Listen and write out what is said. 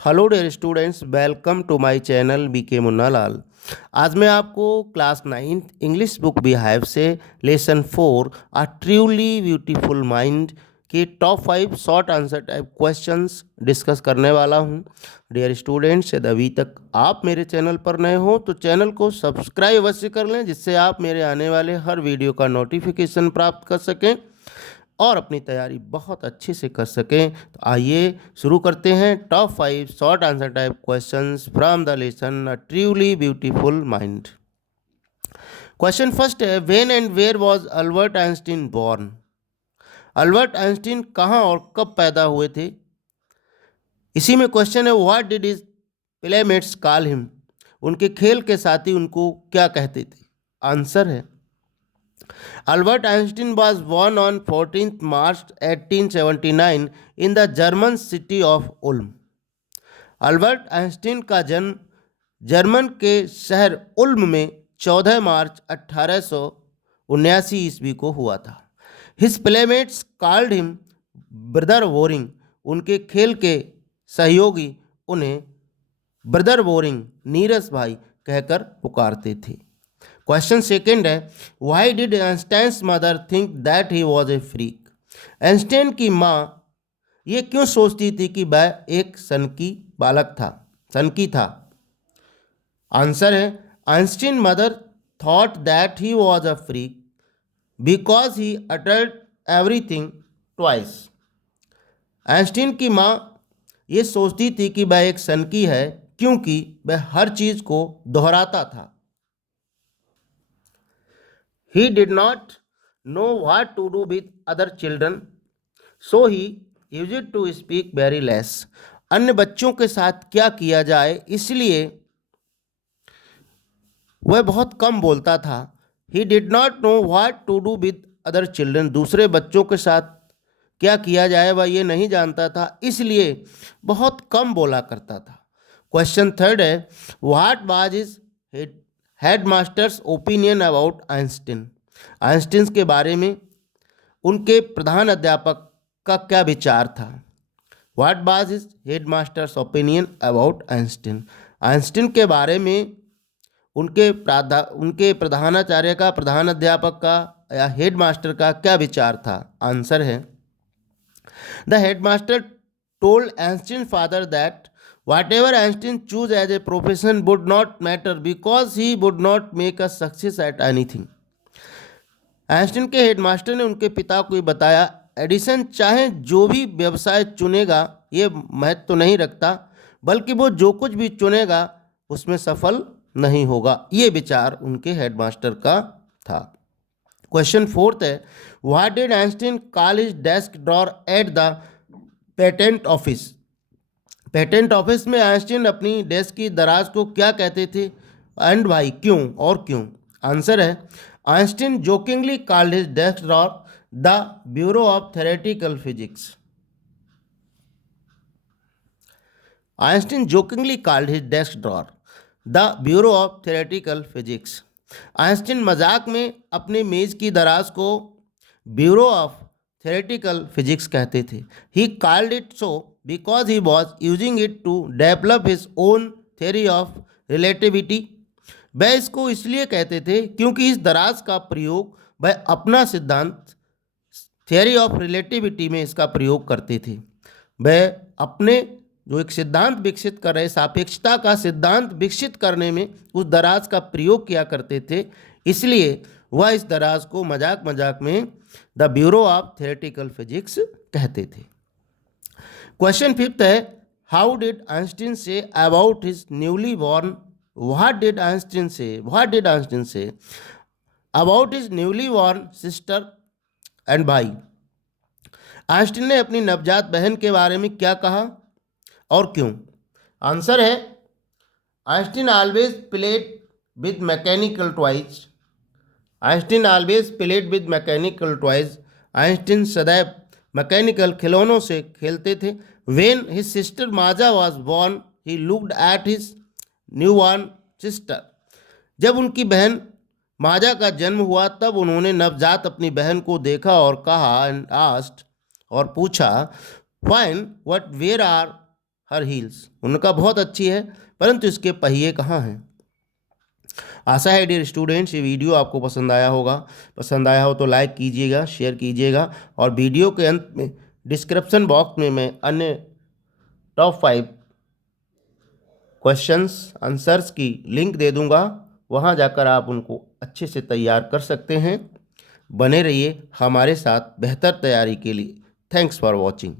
Hello dear students, welcome to my channel BK Munna Lal. आज मैं आपको class 9th English book Beehive से lesson 4 a truly beautiful mind के top 5 short answer type questions discuss करने वाला हूं। डियर स्टूडेंट्स, यदि अभी तक आप मेरे चैनल पर नए हो तो चैनल को सब्सक्राइब अवश्य कर लें, जिससे आप मेरे आने वाले हर वीडियो का नोटिफिकेशन प्राप्त कर सकें और अपनी तैयारी बहुत अच्छे से कर सकें। तो आइए शुरू करते हैं top 5 short answer type questions from the lesson a truly beautiful mind. Question first है, when and where was Albert Einstein born? Albert Einstein कहाँ और कब पैदा हुए थे? इसी में क्वेश्चन है, what did his playmates call him? उनके खेल के साथी उनको क्या कहते थे? आंसर है, Albert Einstein was born on 14th March 1879 in the German city of Ulm. Albert Einstein का जन्म जर्मन के शहर उल्म में 14 मार्च 1879 ईस्वी को हुआ था। His playmates called him brother boring. उनके खेल के सहयोगी उन्हें ब्रदर बोरिंग, नीरस भाई कहकर पुकारते थे। क्वेश्चन सेकंड है, why did Einstein's mother think that he was a freak? Einstein की माँ ये क्यों सोचती थी कि वह एक सनकी था? आंसर है, Einstein mother thought that he was a freak because he uttered everything twice. Einstein की माँ ये सोचती थी कि वह एक सनकी है क्योंकि वह हर चीज को दोहराता था। He did not know what to do with other children, so he used to speak very less. अन्य बच्चों के साथ क्या किया जाए, इसलिए वह बहुत कम बोलता था। He did not know what to do with other children. दूसरे बच्चों के साथ क्या किया जाए वह ये नहीं जानता था, इसलिए बहुत कम बोला करता था। क्वेश्चन थर्ड है, what was his headmasters opinion about Einstein? Einstein के बारे में उनके प्रधान अध्यापक का क्या विचार था? What was his headmasters opinion about Einstein? Einstein के बारे में उनके प्रधानाचार्य का, प्रधान अध्यापक का या हेडमास्टर का क्या विचार था? आंसर है, the headmaster told Einstein father that whatever Einstein choose as a profession would not matter because he would not make a success at anything. Einstein के हेडमास्टर ने उनके पिता को ये बताया, एडिसन चाहे जो भी व्यवसाय चुनेगा ये महत्व तो नहीं रखता, बल्कि वो जो कुछ भी चुनेगा उसमें सफल नहीं होगा। ये विचार उनके हेडमास्टर का था। क्वेश्चन फोर्थ है, what did Einstein call his desk drawer at the patent office? Patent office में आइंस्टीन अपनी डेस्क की दराज को क्या कहते थे एंड भाई क्यों और क्यों? आंसर है, Einstein jokingly called his desk drawer the bureau of theoretical physics. Einstein jokingly called his desk drawer the bureau of theoretical physics. Einstein मजाक में अपने मेज की दराज को ब्यूरो ऑफ थ्योरेटिकल फिजिक्स कहते थे। He called it so because he was using it to develop his own theory of relativity. वह इसको इसलिए कहते थे क्योंकि इस दराज का प्रयोग वह अपना सिद्धांत थियरी ऑफ रिलेटिविटी में इसका प्रयोग करते थे। वह अपने जो एक सिद्धांत विकसित कर रहे, सापेक्षता का सिद्धांत विकसित करने में उस दराज का प्रयोग किया करते थे, इसलिए वह इस दराज को मजाक मजाक में the bureau of theoretical physics कहते थे। क्वेश्चन फिफ्थ है, how did Einstein say about his newly born? What did Einstein say about his newly born sister and भाई? आइंस्टीन ने अपनी नवजात बहन के बारे में क्या कहा और क्यों? आंसर है, Einstein always played with mechanical toys. Einstein always played with mechanical toys. Einstein सदैव मैकेनिकल खिलौनों से खेलते थे। When his sister Maja was born he looked at his newborn sister. जब उनकी बहन माजा का जन्म हुआ तब उन्होंने नवजात अपनी बहन को देखा और कहा एंड आस्क्ड और पूछा, fine what where are her heels उनका बहुत अच्छी है, परंतु इसके पहिए कहाँ हैं। आशा है डियर स्टूडेंट्स ये वीडियो आपको पसंद आया होगा। पसंद आया हो तो लाइक कीजिएगा, शेयर कीजिएगा, और वीडियो के अंत में डिस्क्रिप्शन बॉक्स में मैं अन्य टॉप 5 क्वेश्चंस आंसर्स की लिंक दे दूंगा। वहां जाकर आप उनको अच्छे से तैयार कर सकते हैं। बने रहिए हमारे साथ बेहतर तैयारी के लिए। Thanks for watching.